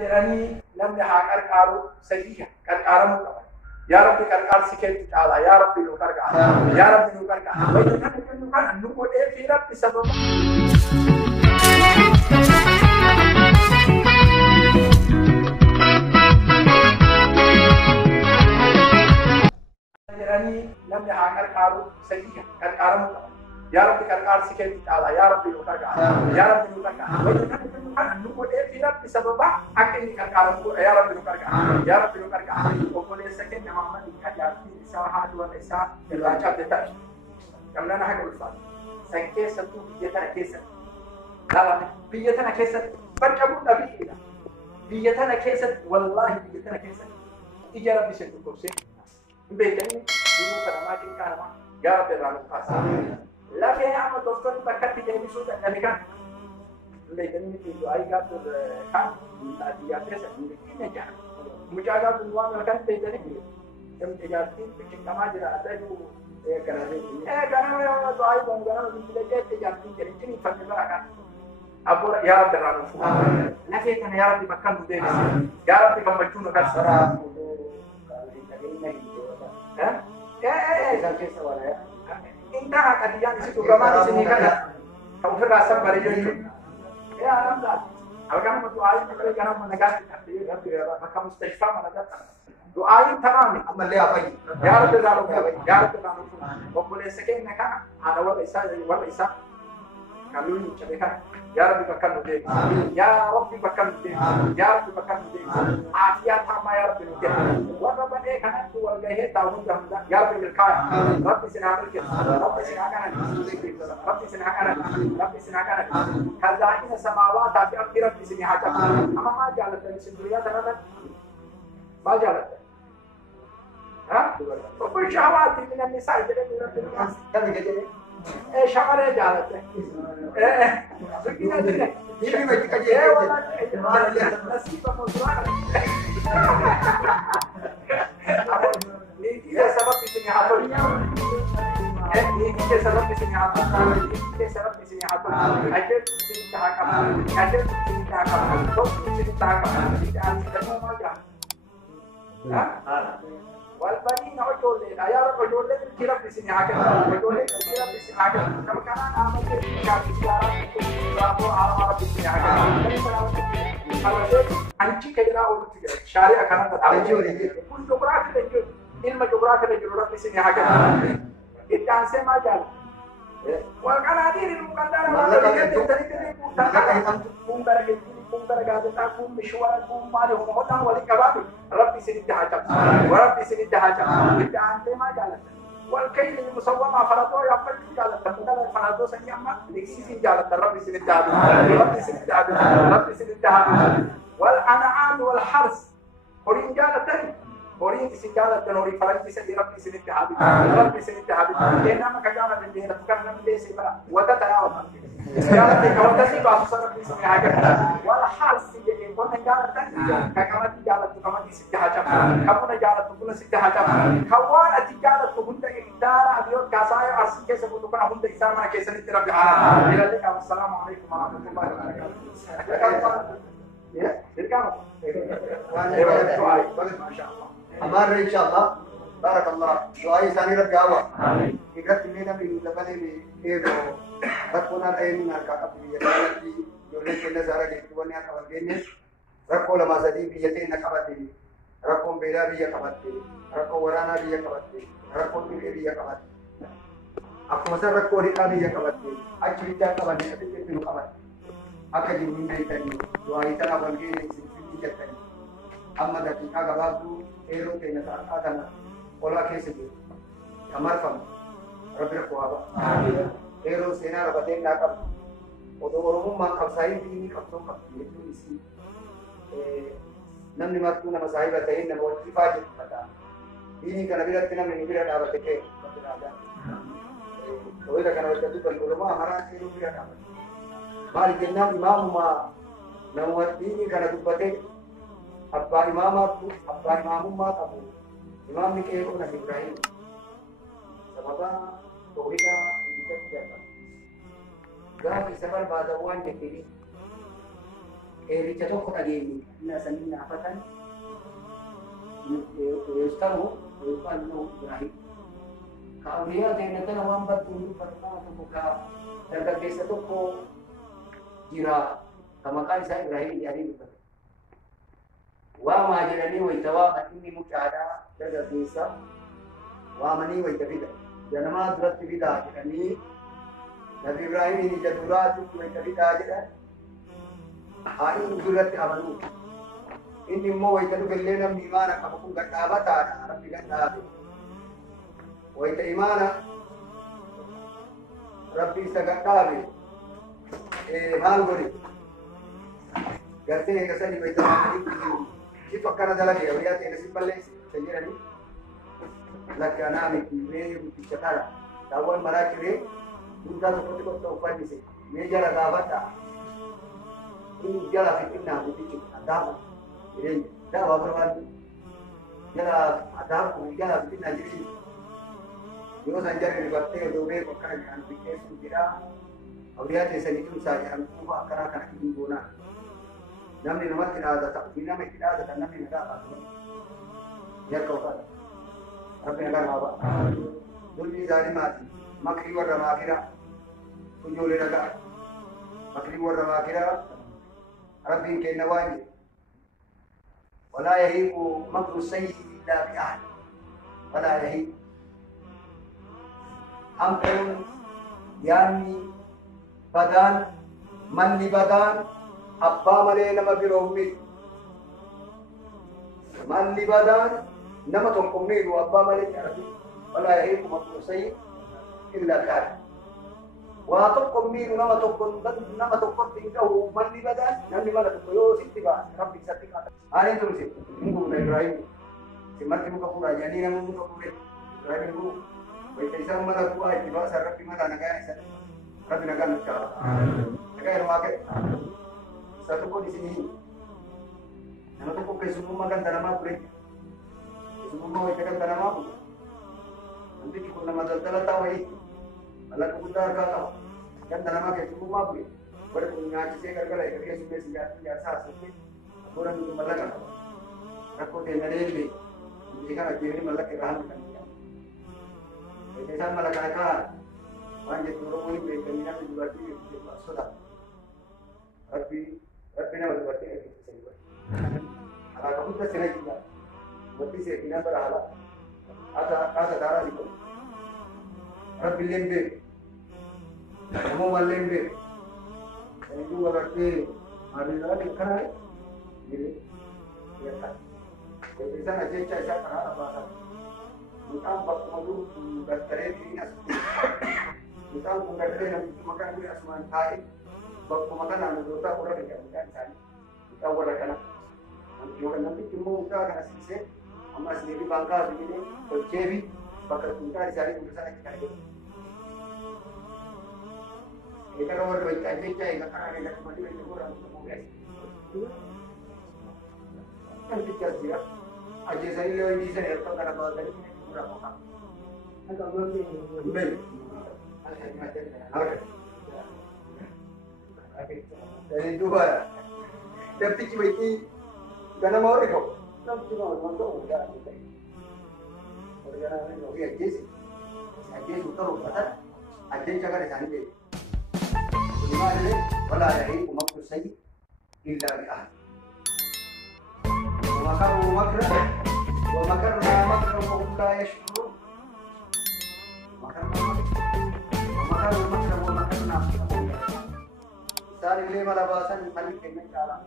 Jedhanii namni haa qarqaaru sadii qarqaaramuu qaba. Yaa Rabbi qarqaarsi keetti caala. Yaa Rabbi nu qarqaara. Yaa Rabbi nu qarqaara. Wayita kana jennu kana nu godhee fi Rabbi sababa. Jedhanii namni haa qarqaaru sadii qarqaaramuu qaba. Yaa Rabbi qarqaarsi keetti caala. Yaa Rabbi nu qarqaara. Yaa Rabbi nu qarqaara. Wayita kana jennu kana nu godhee fi Rabbi sababa akka inni qarqaaramu. Yaa Rabbi nu qarqaara. Yaa Rabbi nu qarqaara. Obboleessa keenya Muhammad tajaajilli isaa haadha warra isaa irraa cabde ta'e. Gamnaan haqa ulfaatu. San keessattuu biyya tana keessatti. Qabaate biyya tana keessatti barcabuu dhabiidha. Biyya tana keessatti wallaahi biyya tana keessatti ija Rabbi sin dhukkubsee. Beekanii duruu kana maatiin qaanamaa yaa Rabbi irraa nu kaasa. Lafee amma doktorri bakkatti deebisuu dadhabe kan. Beekanii du'aa gaafur kan biyyaa keessa hin jira. Mucaa gaafur waan halkan beekanii tajaajilli biqiltamaa jira adda jiru ganama yoo du'aa ganama biqilee tajaajilli jedhanii fanni barakan. Abboola yaa Rabbi irraa nu fuudha. Lafee kana yaa Rabbi bakka nu deebise. Yaa Rabbi gammachuu nu garsiisa. Inta hakadiyaan isi dhugamaan isinii kana kan ofirraa sabbaree jechuudha. Yaa Rabbi halkan du'aa biqilee ganama nagaatti bakka mustashfaa mana gata. Du'aayin tamaami ammallee afayyi. Yaa Rabbi irraa nu fuudha. Yaa Rabbi irraa nu fuudha. Obboleessa keenya kana haadha warra isaa kan nuyi cabe kana. Ya Rabbi bakka nu deebisi. Ya Rabbi bakka nu deebisi. Ya Rabbi bakka nu deebisi. Aafiyaa taamaa ya Rabbi nu kenna. Warra badee kanatti wal gahee taa'u hunda ya Rabbi milkaaya. Rabbi sin haa milkeessu. Rabbi sin haa kanatu. Rabbi sin haa kanatu. Rabbi sin haa kanatu. Kazaa'ina samaawataa fi ardi Rabbi sin haa cabu. Amma maal jaallattan isin duniyaa kanarratti? Maal jaallattan? Obbo Shawaati min annisaa jedhanii Rabbi nu kaasa. Shamaree jaalatte. Sukina dire. Ini mesti kaji. Nasiba musuhan. Ini sebab di sini hatul. Ini sebab di sini hatul. Ini sebab di sini hatul. Ajar sini tahakam. Ajar sini tahakam. Kau sini tahakam. Tidak ada semua macam. والبنين عجولين أيار عجولين كيرب بسني هكذا عجولين كيرب بسني هكذا كم كان أنا ممكن كافي سيارة رابو على بسني هكذا أنتي كذا أقول تيجي شارع كنا تتعلم كل جغرافي تجور علم جغرافي تجور رب بسني هكذا إنت ما جال وكان هذه المقدرة ما تريد Kumbara gazeta kum mishwara kum mali homotan wali kabab Rabbi sinid hajab wa Rabbi sinid hajab inta ante ma jalat wal kayl musawwama farado yaqal jalat tabdal farado sani amma liksi jalat Rabbi sinid hajab Rabbi sinid hajab Rabbi sinid hajab wal an'am wal hars horin jalat horin isi jalat hori faranti se Rabbi sinid hajab Rabbi sinid hajab dena ma kajana de dena tukar nam de se bara wada tayawa jalat de kawata si basu Rabbi sinid hajab والحارس اللي يكون جالس كمان جالس كمان يستحجب كمان جالس كمان يستحجب كوان أتجالس كمان إدارة أبيض كاساي أرسل كيس بقول كنا هم تيسار ما كيس نترى بحالنا إلى ذلك السلام عليكم ورحمة الله وبركاته ما شاء الله أمر إن شاء الله بارك الله دعاء ثاني رجعوا إذا كنا بنتبادل إيرو بكونا أيمن الكاتبية Jolle kena zara ke tuan yang kawan gini, rakko lama jadi biaya nak kabati, rakko bela biaya kabati, rakko warana biaya kabati, rakko tiga biaya kabati. Aku masa rakko di kami biaya kabati, aku cerita kabati tapi itu kabati. Aku jadi minta tadi, doa itu kawan gini sini jadi. Amma daki agak bagu, ero kena tak ada, pola kesini, kamar fam, Rabbi kuaba. Ero sena rabatin nakam. Orang makam saya ini kapsul kapsul itu isi namni matu nama saya bacain nama wajib aja kata ini karena bila kita mengira dapat teke ada kalau kita karena kita tuh kalau mah harus itu bila dapat mari kita imam mah nama wajib ini karena tuh baca apa imam mah tahu imam ni kaya orang Ibrahim sebab tuh kita tidak Gafi safar badawan ke tiri qeerricha tokko dhageenye inna sanii naafatan yeestamu yookaan nu Ibrahim ka awliyaa ta'e waan baddu dubbatu nama tokko ka dargaggeessa tokko jira ka maqaan isaa Ibrahim jedhanii dubbatu. Waamaa jedhanii wayita waaman inni mucaadhaa dargaggeessa waamanii wayita fida. Ganamaa duratti fidaa jedhanii Nabi Ibrahim ija duraatti wayita fidaa jedhan haadhi duratti amanuu. Inni immoo wayita dhufellee namni imaana qabu kun gadhaabataadha rabbi gadhaabe. Wayita imaana rabbi isa gadhaabe maal godhe gartee eegasanii wayita waamanii itu akkana dalage awliyaa ta'e si balleessi isa jedhanii lakka naami mee guddicha kana daawwan maraa jiree guddaa tokkotti qotta uffannise mee jala gaafadha inni jala fittinnaa guddichi adaamu jireenya daawaa barbaadu jala adaamu jala fittinnaa jireenya yoo san jarri ribattee doobee akkana jedhan biqeessu jedhaa awliyaa ta'e sanii tumsaa jedhan kuufa akkanaa kana hin goonaa namni namatti dhaadata fi nama itti dhaadatan namni nagaa qabu yakka uffata rabbi nagaa nama ba'a dulli isaanii maati makrii warra maakiraa ijoollee nagaa makrii warra maakiraa rabbiin kenna waan jedhe walaa yahiiqu makru sayyi illaa bi'ahli walaa yahiiqu hamtuun yaanni badaan manni badaan abbaa malee nama biroo miidhu. Manni badaan nama tokko miidhu abbaa malee jedhatu walaa yahiiqu makru sayyi illaa bi'ahli. Waa tokko miidhu nama tokkotti hin gahu manni badaan namni mana tokko yoo sitti ba'a rabbi isatti qaata. Ani tumse hin gubne Ibrahim simmatti muka fuudhaa jedhanii nama muka fuudhe Ibrahim guu wayita isaan mana bu'aa itti baasan rabbi mana nagaa isa rabbi nagaa nutti qaba. Nagaa hirmaa ka'e. Satu kok di sini, nama tu kok kesumuma kan tanam apa ni? Kesumuma itu kan tanam apa? Nanti cukup nama dal tahu ini, malah kebutar kata kan tanam apa kesumuma apa? Pada punya ciri kerja kerja sudah siap biasa seperti orang itu malah kan. Aku dia nanti jika nak kiri malah kerahan kan dia. Jadi saya malah katakan, wanjat turun ini berkaitan dengan dua sudah. Rabbi nama berarti itu saja. Kalau kamu tak senang juga, berarti saya kena berhala. Ada darah itu. Rabbi lembe, kamu mal lembe. Itu berarti hari ini kan? Jadi, ya kan. Jadi sana jeca saya berhala bahasa. Bukan bakal berkeret ini asli. Bukan berkeret yang makan di asman Thai. Bakal makan anu dosa orang yang bukan sana. Kita orang kana. Nanti cuma kita kana sise. Amma sendiri bangka begini, bercebi, bakal kita dicari urusan kita ini. Kita orang baik aja kita kana kita kembali ke orang semua guys. Kan pikir dia. Aja saya lewat di sana kalau kana bawa dari sini kurang apa. Agak belum. Baik. Dari dua, tapi cuma ini, karena mau rekod, tapi cuma untuk udah kita. Karena ini aja sih, aja suka rupatan, aja jaga di sana deh. Lima ada, wala yahiiqu makru sayyi illa bi'ahli. Wa makaru makran, wa makarna makran wa hum la yashkurun. Makarna makran wa makarna Sari le mala bahasan malik kena cara,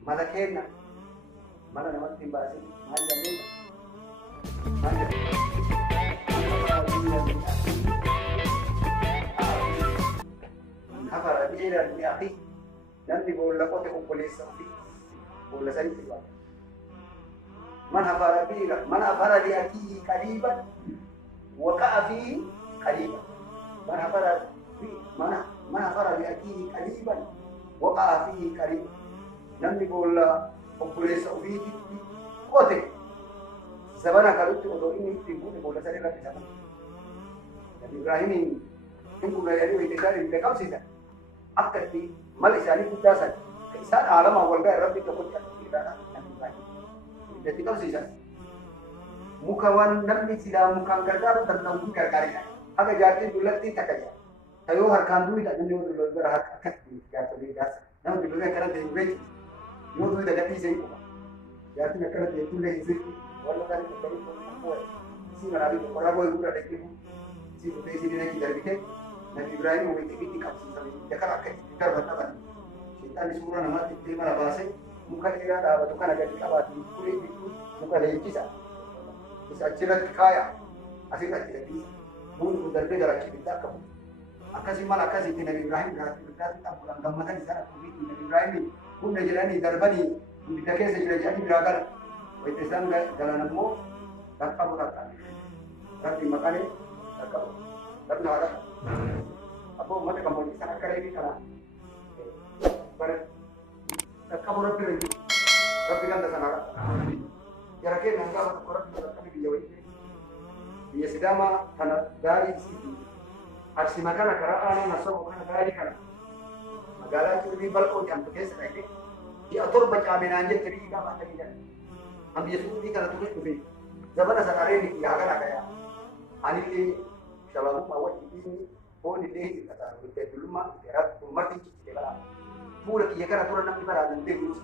mala kena, mala nama timbasin, mala le, mala. Apa lagi dan diakhi, dan di bola kau tengok polis sahaja, bola saya tiba. Mana apa diakhi kaliban, wakafi kaliban, mana apa diakhi kaliban, wakafi kaliban. Dan di bola polis sahaja, kau tengok. Sabana kalau tu orang ini timbul di bola saya lagi sama. Dan Ibrahim ini, yang kuliah ini kita dari dekat sini. Akti Malaysia ini pudasan. Isaan alama wal ga'a rabbi tokko jedhama nabi Ibrahim. Jadi kau sisa. Muka wan namni sila mukaan gargaaru danda'u kun gargaaridha. Haga jaartiin dullatti takka jira. Tayoo harkaan duwidha namni yoo dulloon gara harka akkatti jaartolee gaasa. Nama dulloon akkana ta'e beeku. Yoo duwida gadhiisee quba. Jaartiin akkana ta'e tullee hin sirri. Walla kan itti gadi tokko isii manaafi tokko raboo gurra dhaggeeffu. Isii dhufee isii dinagii darbite. Nabi Ibrahim wayittii qabsiisanii dakar akka itti darban dhaban. Shayitaanni suuraa namaatti itti mana baasee muka dheeraa dhaabatu kana gadi qabaatu turee bituu muka leencisa. Isa achirratti kaaya asirratti gadhiisa. Muuni kun darbee gara kibbitti akka bu'u. Akkasii mala akkasitti Nabi Ibrahim garaatti xabuudhaan gammatan isaan akkamitti Nabi Ibrahim hunda jedhanii darbanii ibidda keessa jira jedhanii biraa galan. Wayita isaan galan ammoo dhaqqabu dhaqqabu. Rabbi maqalee dhaqqabu. Rabbi haa dhaqqabu. Abbaa uummata gammoojjii isaan akka reebii kanaa. Dhaqqabu Rabbi reebii. Rabbi ganda sanaa jara kenna ngaba tokko rabbi bakka biyya wayii biyya sidaama kana gaarii isii arsi makana karaa aanaa nasoo kana gaarii kana magaalaa turbii bal'oo jedhamtu keessa dhaqee ji'a torba caaminaan jette biyyi gaafa akka biyyan an biyya suuqii kana turee dhufe zabana sanaree ni yaa kana kaya anillee shababummaa wajjin foonillee hidhataa dhufe dullummaa dheeraa ummatiin ciccitee balaa fuula kiyya kana tura namni baraa dandee guusa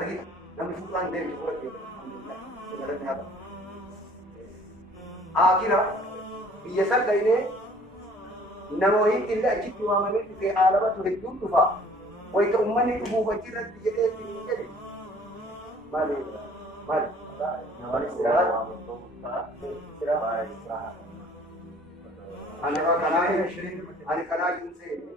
argita namni fuulaan deemte fuula kiyya akhirah biyya san gaynee namoonni illa achitti waamamee dhufee aalabatu hedduun dhufa wayita ummanni dhufuuf achirratti jedhee ittiin jedhe maali ani kanaa hin seene